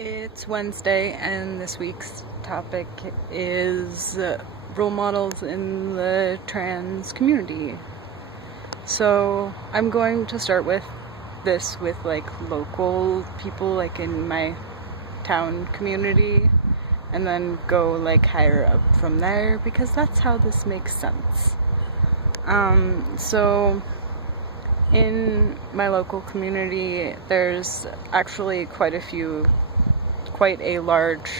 It's Wednesday, and this week's topic is role models in the trans community. So I'm going to start with local people in my town community, and then go higher up from there, because that's how this makes sense. So in my local community, there's actually quite a large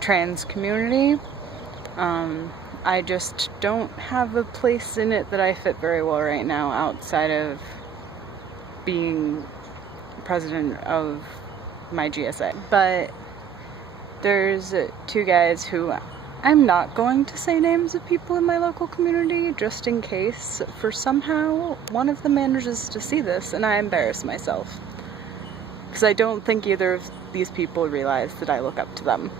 trans community. I just don't have a place in it that I fit very well right now, outside of being president of my GSA. But there's two guys who I'm not going to say names of people in my local community, just in case for somehow one of them manages to see this and I embarrass myself. Because I don't think either of these people realize that I look up to them.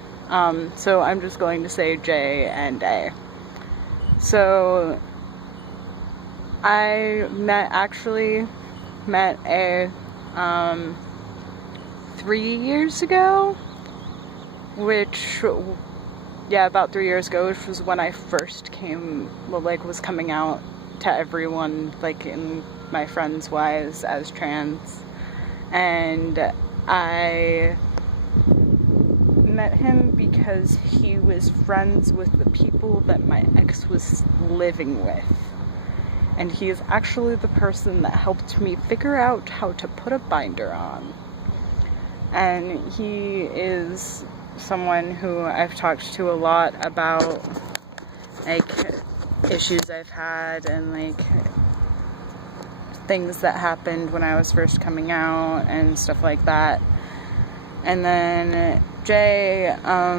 So I'm just going to say J and A. So I actually met A 3 years ago, about 3 years ago, which was when I first was coming out to everyone, in my friends' wives, as trans. And I met him because he was friends with the people that my ex was living with. And he is actually the person that helped me figure out how to put a binder on. And he is someone who I've talked to a lot about, issues I've had and, things that happened when I was first coming out and stuff like that. And then Jay, I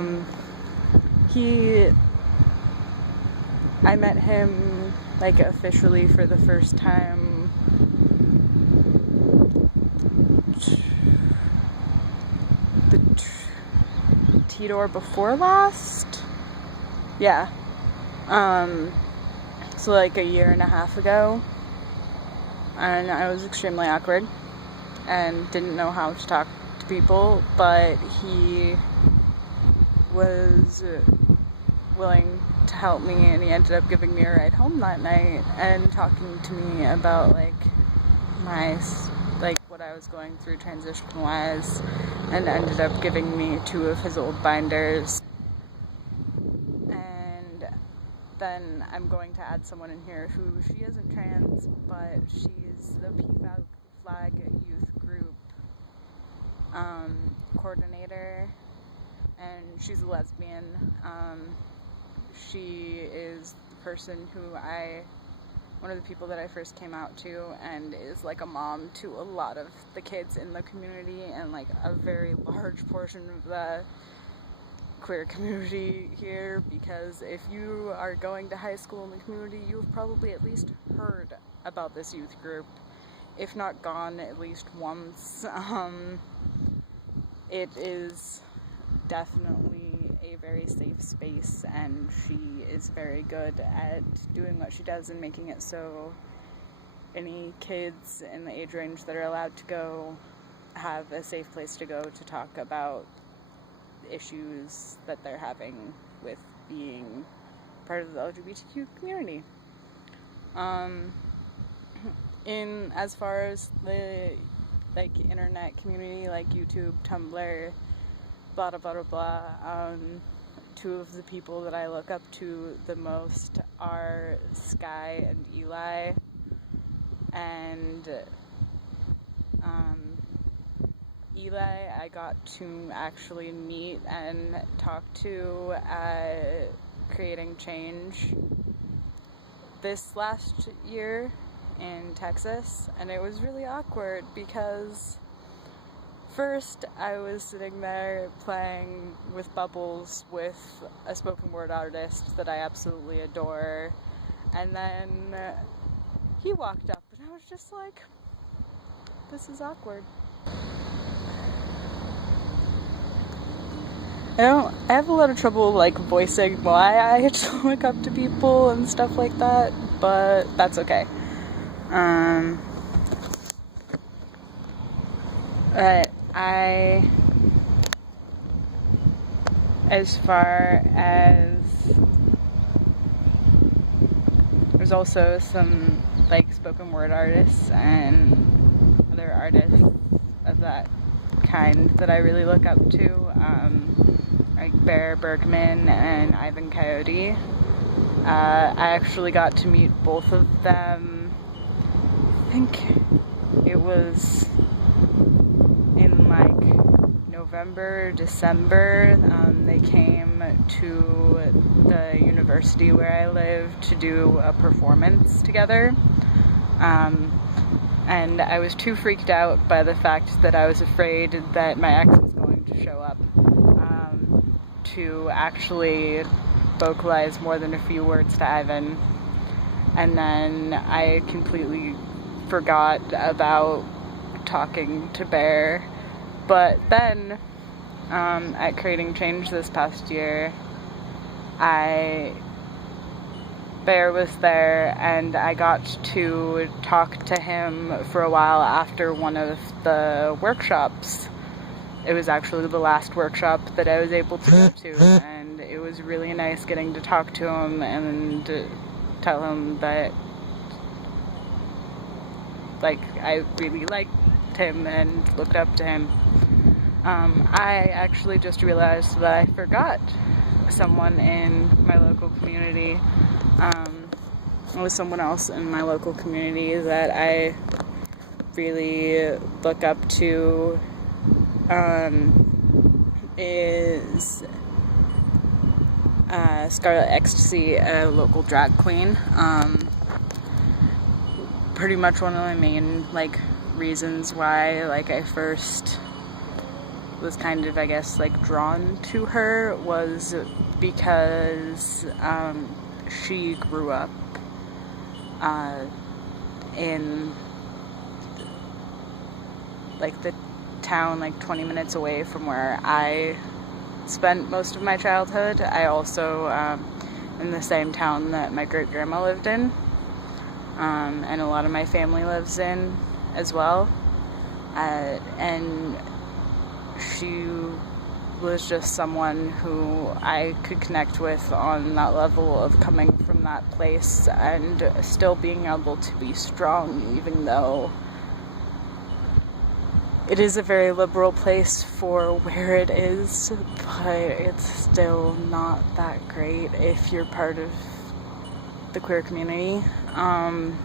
met him officially for the first time the T-door before last? Yeah. So a year and a half ago. And I was extremely awkward and didn't know how to talk to people, but he was willing to help me, and he ended up giving me a ride home that night and talking to me about what I was going through transition-wise, and ended up giving me 2 of his old binders. Then I'm going to add someone in here who, she isn't trans, but she's the PFLAG youth group coordinator, and she's a lesbian. She is the person who one of the people that I first came out to, and is a mom to a lot of the kids in the community, and a very large portion of the queer community here, because if you are going to high school in the community, you've probably at least heard about this youth group, if not gone at least once. It is definitely a very safe space, and she is very good at doing what she does and making it so any kids in the age range that are allowed to go have a safe place to go to talk about issues that they're having with being part of the LGBTQ community. As far as the internet community, YouTube, Tumblr, blah blah blah blah, 2 of the people that I look up to the most are Sky and Eli, and Eli I got to actually meet and talk to at Creating Change this last year in Texas, and it was really awkward because first I was sitting there playing with bubbles with a spoken word artist that I absolutely adore, and then he walked up and I was just like, this is awkward. I have a lot of trouble voicing why I look up to people and stuff like that, but that's okay. I as far as there's also some like spoken word artists and other artists of that kind that I really look up to, like Bear Bergman and Ivan Coyote. I actually got to meet both of them. I think it was in like November, December. They came to the university where I live to do a performance together. And I was too freaked out by the fact that I was afraid that my ex was going to show up to actually vocalize more than a few words to Ivan. And then I completely forgot about talking to Bear. But then, at Creating Change this past year, Bear was there, and I got to talk to him for a while after one of the workshops. It was actually the last workshop that I was able to go to, and it was really nice getting to talk to him and tell him that, like, I really liked him and looked up to him. I actually just realized that I forgot someone in my local community. It was someone else in my local community that I really look up to, is Scarlet Ecstasy, a local drag queen. Pretty much one of my main, like, reasons why, like, I first was kind of, I guess, like, drawn to her was because she grew up in, like, the town, like, 20 minutes away from where I spent most of my childhood. I also in the same town that my great-grandma lived in, and a lot of my family lives in as well, and she was just someone who I could connect with on that level of coming from that place and still being able to be strong, even though it is a very liberal place for where it is, but it's still not that great if you're part of the queer community, and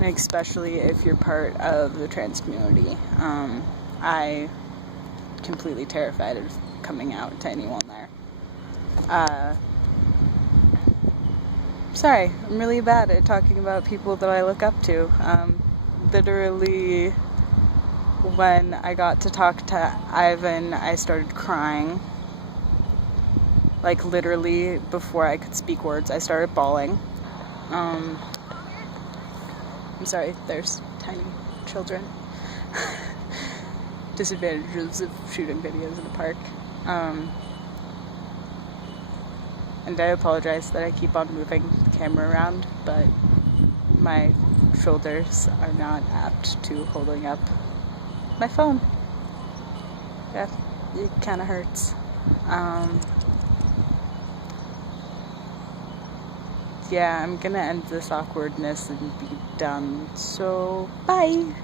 especially if you're part of the trans community. I completely terrified of coming out to anyone there. Sorry, I'm really bad at talking about people that I look up to. Literally, when I got to talk to Ivan, I started crying. Like, literally, before I could speak words, I started bawling. I'm sorry, there's tiny children. Disadvantages of shooting videos in a park. And I apologize that I keep on moving the camera around, but my shoulders are not apt to holding up my phone. Yeah, it kind of hurts. Yeah, I'm gonna end this awkwardness and be done. So, bye!